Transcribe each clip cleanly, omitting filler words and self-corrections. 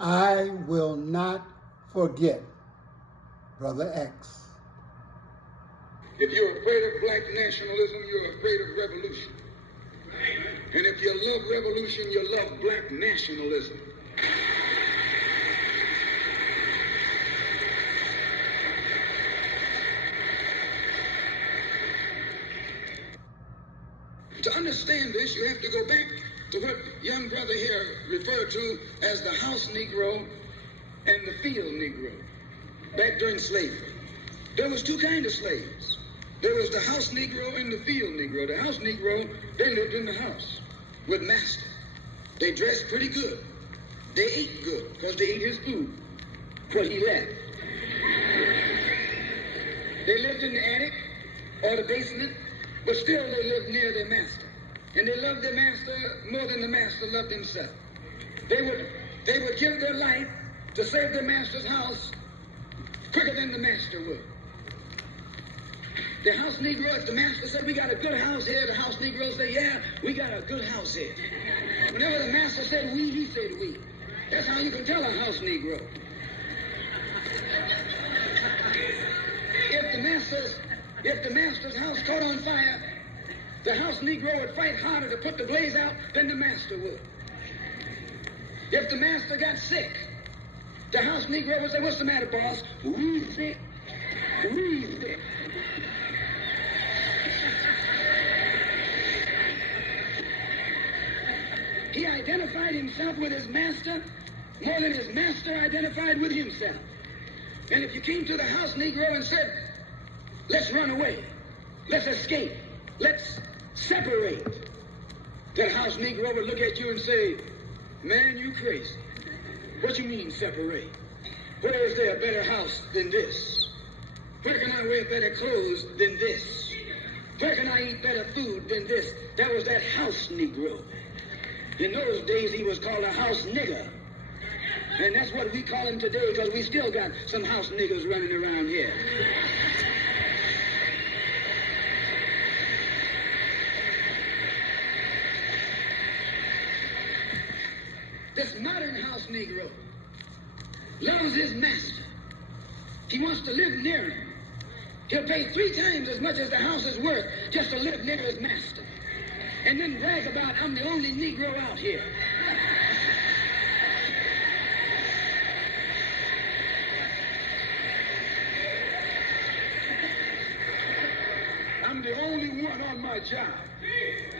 I will not forget Brother X. If you're afraid of black nationalism, you're afraid of revolution. And if you love revolution, you love black nationalism. To understand this, you have to go back to what young brother here referred to as the house Negro and the field Negro. Back during slavery, there was two kinds of slaves. There was the house Negro and the field Negro. The house Negro, they lived in the house with master. They dressed pretty good. They ate good because they ate his food, what he left. They lived in the attic or the basement, but still they lived near their master. And they loved their master more than the master loved himself. They would give their life to save their master's house quicker than the master would. The house Negro, if the master said, we got a good house here, the house Negro said, yeah, we got a good house here. Whenever the master said we, he said we. That's how you can tell a house Negro. If the master's house caught on fire, the house Negro would fight harder to put the blaze out than the master would. If the master got sick, the house Negro would say, what's the matter, boss? We sick. We sick. He identified himself with his master more than his master identified with himself. And if you came to the house Negro and said, let's run away, let's escape, let's separate, that house Negro would look at you and say, man, you crazy. What you mean separate? Where is there a better house than this? Where can I wear better clothes than this? Where can I eat better food than this? That was that house Negro. In those days, he was called a house nigger. And that's what we call him today, because we still got some house niggers running around here. This modern house Negro loves his master. He wants to live near him. He'll pay 3 times as much as the house is worth just to live near his master. And then brag about, I'm the only Negro out here. I'm the only one on my job.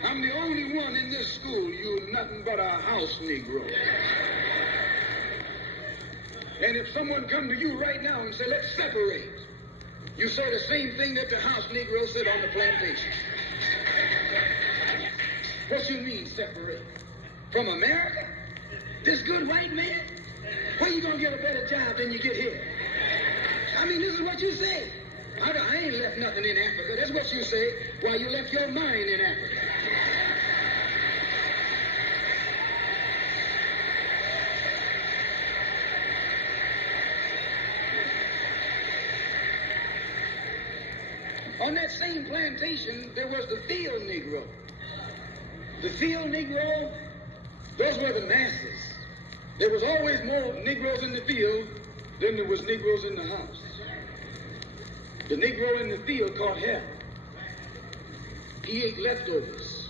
I'm the only one in this school. You're nothing but a house Negro. And if someone come to you right now and say, let's separate, you say the same thing that the house Negro said on the plantation. What you mean separate? From America? This good white man? Where you gonna get a better job than you get here? I mean, this is what you say. I ain't left nothing in Africa. That's what you say while you left your mind in Africa. On that same plantation, there was the field Negro. The field Negro, those were the masses. There was always more Negroes in the field than there was Negroes in the house. The Negro in the field caught hell. He ate leftovers.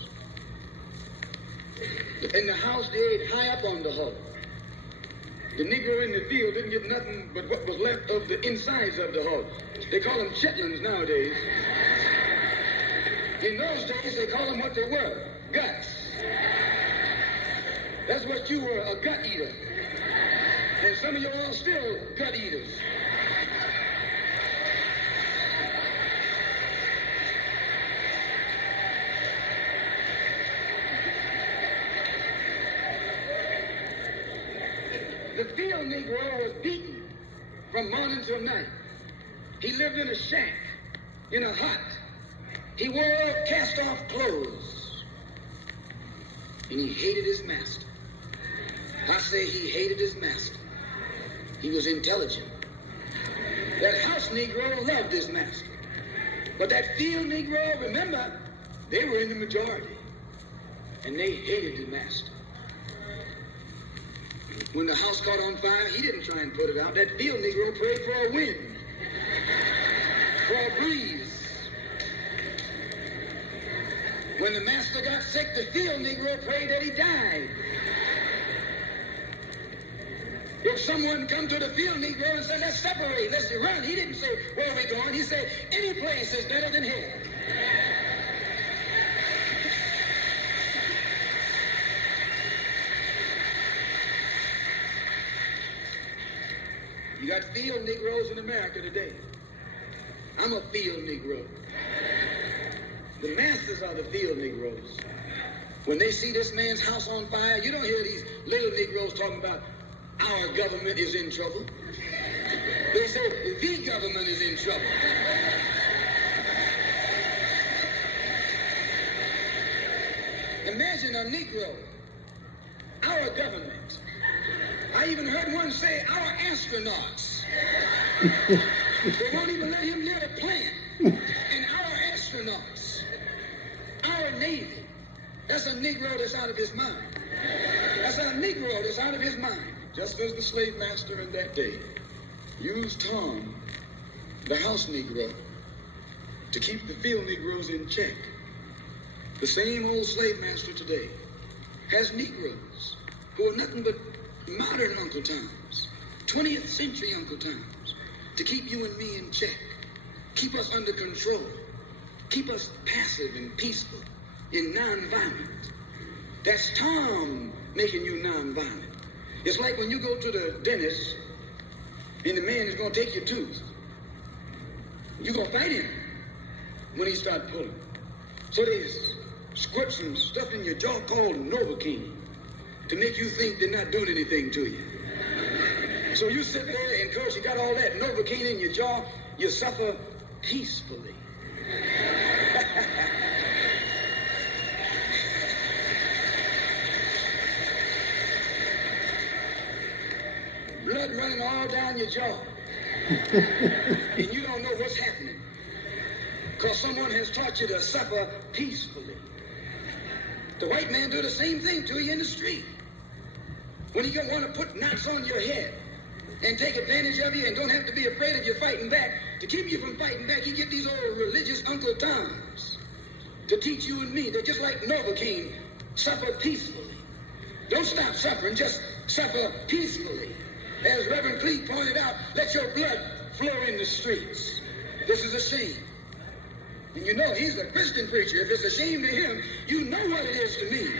In the house, they ate high up on the hull. The Negro in the field didn't get nothing but what was left of the insides of the hull. They call them chitlins nowadays. In those days, they call them what they were, guts. That's what you were, a gut eater. And some of you all still gut eaters. The field Negro was beaten from morning till night. He lived in a shack, in a hut. He wore cast-off clothes. And he hated his master. I say he hated his master. He was intelligent. That house Negro loved his master. But that field Negro, remember, they were in the majority. And they hated the master. When the house caught on fire, he didn't try and put it out. That field Negro prayed for a wind, for a breeze. When the master got sick, the field Negro prayed that he died. If someone come to the field Negro and said, let's separate, let's run, he didn't say, where are we going? He said, any place is better than here. You got field Negroes in America today. I'm a field Negro. The masses are the field Negroes. When they see this man's house on fire, you don't hear these little Negroes talking about our government is in trouble. They say the government is in trouble. Imagine a Negro, our government. I even heard one say, our astronauts. They won't even let him near the plant. And our astronauts, our Navy, that's a Negro that's out of his mind. That's a Negro that's out of his mind. Just as the slave master in that day used Tom, the house Negro, to keep the field Negroes in check, the same old slave master today has Negroes who are nothing but modern Uncle Toms, 20th century Uncle Toms, to keep you and me in check, keep us under control, keep us passive and peaceful and nonviolent. That's Tom making you nonviolent. It's like when you go to the dentist and the man is going to take your tooth. You're going to fight him when he starts pulling. So they squirt some stuff in your jaw called Novocaine to make you think they're not doing anything to you. So you sit there and of course you got all that Novocaine in your jaw, you suffer peacefully. Blood running all down your jaw. And you don't know what's happening. Because someone has taught you to suffer peacefully. The white man do the same thing to you in the street. When he want to put knots on your head and take advantage of you and don't have to be afraid of you fighting back, to keep you from fighting back, he get these old religious Uncle Toms to teach you and me that just like Novocaine, suffer peacefully. Don't stop suffering, just suffer peacefully. As Reverend Cleave pointed out, let your blood flow in the streets. This is a shame. And you know he's a Christian preacher. If it's a shame to him, you know what it is to me.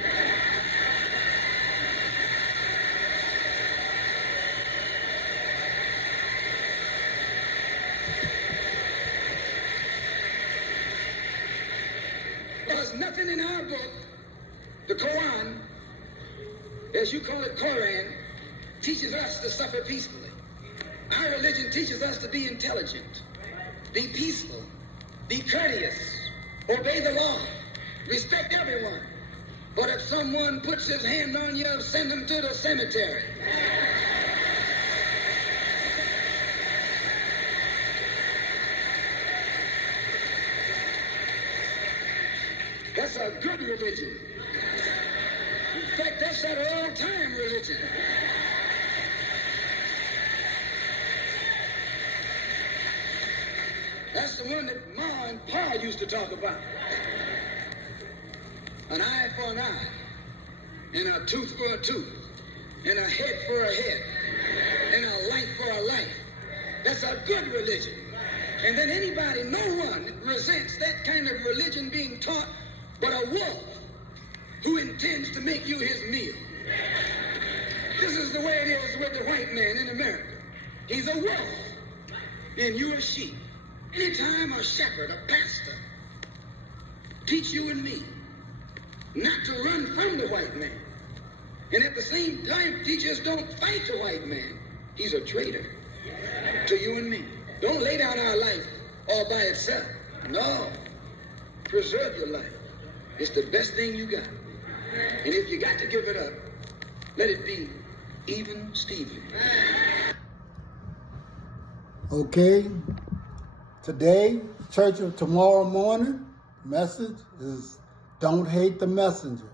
There's nothing in our book, the Quran, as you call it, Quran, teaches us to suffer peacefully. Our religion teaches us to be intelligent, be peaceful, be courteous, obey the law, respect everyone. But if someone puts his hand on you, send him to the cemetery. That's a good religion. In fact, that's that all-time religion. That's the one that Ma and Pa used to talk about. An eye for an eye, and a tooth for a tooth, and a head for a head, and a life for a life. That's a good religion. And then anybody, no one resents that kind of religion being taught but a wolf who intends to make you his meal. This is the way it is with the white man in America. He's a wolf, and you're a sheep. Anytime a shepherd, a pastor, teach you and me not to run from the white man, and at the same time teach us don't fight the white man, he's a traitor to you and me. Don't lay down our life all by itself. No. Preserve your life. It's the best thing you got. And if you got to give it up, let it be even Stephen. Okay. Today, church of tomorrow morning, message is don't hate the messenger.